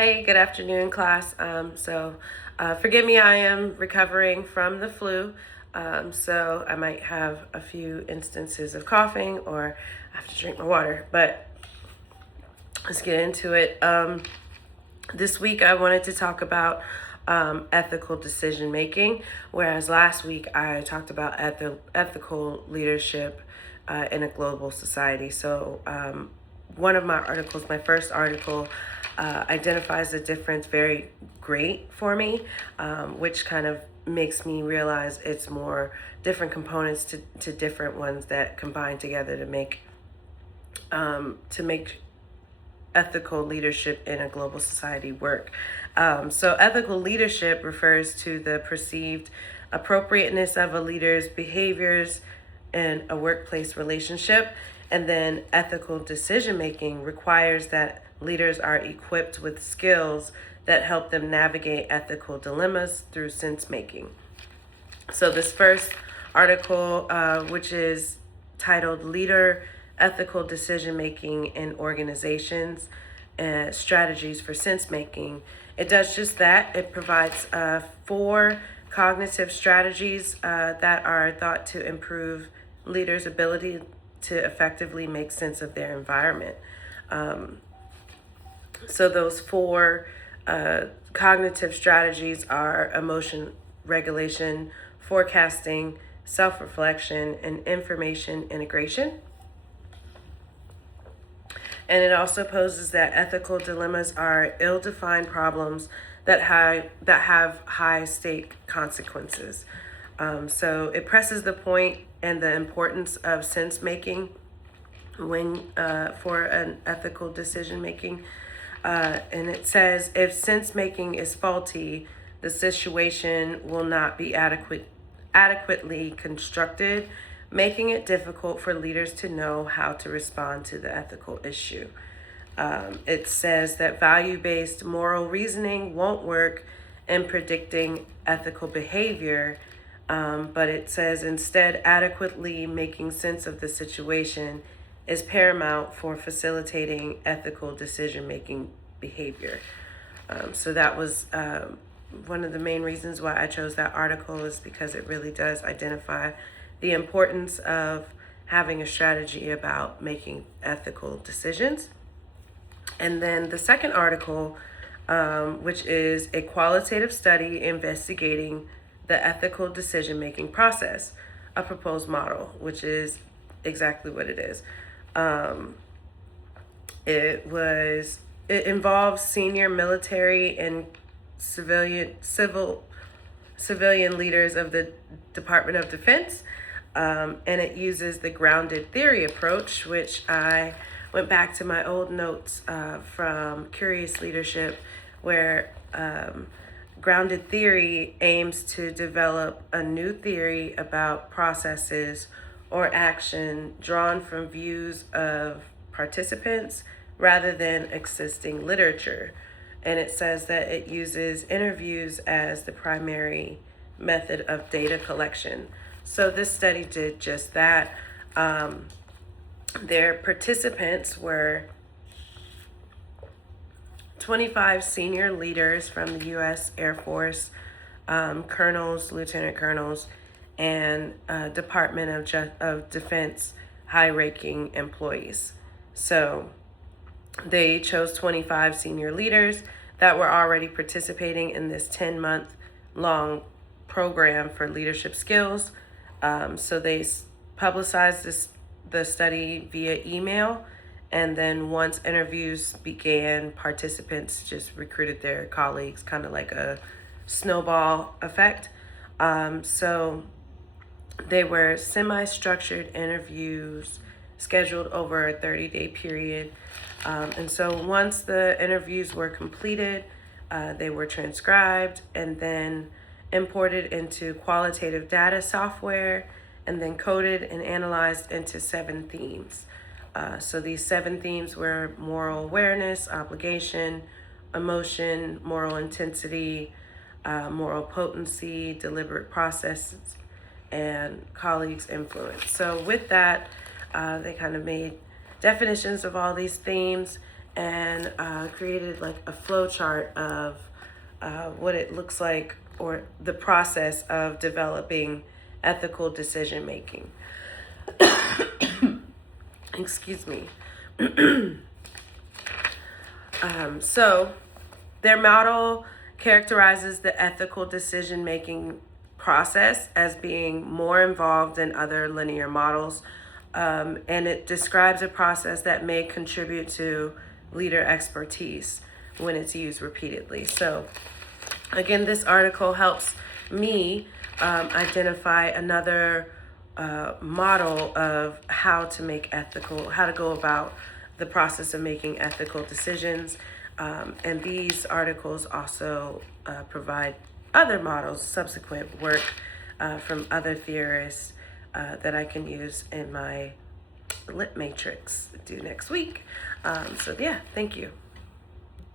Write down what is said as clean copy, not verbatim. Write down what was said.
Hey, good afternoon, class. Forgive me, I am recovering from the flu. So I might have a few instances of coughing or I have to drink my water, but let's get into it. This week I wanted to talk about ethical decision making, whereas last week I talked about ethical leadership in a global society. One of my articles, my first article, identifies the difference very great for me, which kind of makes me realize it's more different components to different ones that combine together to make ethical leadership in a global society work. Ethical leadership refers to the perceived appropriateness of a leader's behaviors in a workplace relationship. And then ethical decision making requires that leaders are equipped with skills that help them navigate ethical dilemmas through sense making. So, this first article, which is titled Leader Ethical Decision Making in Organizations and Strategies for Sense Making, it does just that. It provides four cognitive strategies that are thought to improve leaders' ability to effectively make sense of their environment. Those four cognitive strategies are emotion regulation, forecasting, self reflection, and information integration. And it also poses that ethical dilemmas are ill defined problems that have high stake consequences. So it presses the point and the importance of sense making when for an ethical decision making. And it says if sense making is faulty, the situation will not be adequately constructed, making it difficult for leaders to know how to respond to the ethical issue. It says that value-based moral reasoning won't work in predicting ethical behavior, but it says instead adequately making sense of the situation is paramount for facilitating ethical decision-making behavior. So that was one of the main reasons why I chose that article, is because it really does identify the importance of having a strategy about making ethical decisions. And then the second article, which is a qualitative study investigating the ethical decision-making process, a proposed model, which is exactly what it is. It involves senior military and civilian leaders of the Department of Defense, and it uses the grounded theory approach, which I went back to my old notes from Curious Leadership, where grounded theory aims to develop a new theory about processes or action drawn from views of participants rather than existing literature. And it says that it uses interviews as the primary method of data collection. So this study did just that. Their participants were 25 senior leaders from the U.S. Air Force, colonels, lieutenant colonels, and Department of Defense high-ranking employees. So they chose 25 senior leaders that were already participating in this 10-month long program for leadership skills. So they publicized the study via email, and then once interviews began, participants just recruited their colleagues, kind of like a snowball effect. So they were semi-structured interviews scheduled over a 30-day period. And so once the interviews were completed, they were transcribed and then imported into qualitative data software and then coded and analyzed into 7 themes. So these 7 themes were moral awareness, obligation, emotion, moral intensity, moral potency, deliberate processes, and colleagues' influence. So with that, they kind of made definitions of all these themes, and created like a flow chart of what it looks like, or the process of developing ethical decision making. Excuse me. So their model characterizes the ethical decision making process as being more involved than other linear models. And it describes a process that may contribute to leader expertise when it's used repeatedly. So again, this article helps me identify another model of how to go about the process of making ethical decisions. And these articles also provide other models, subsequent work from other theorists that I can use in my lit matrix due next week. So yeah, thank you.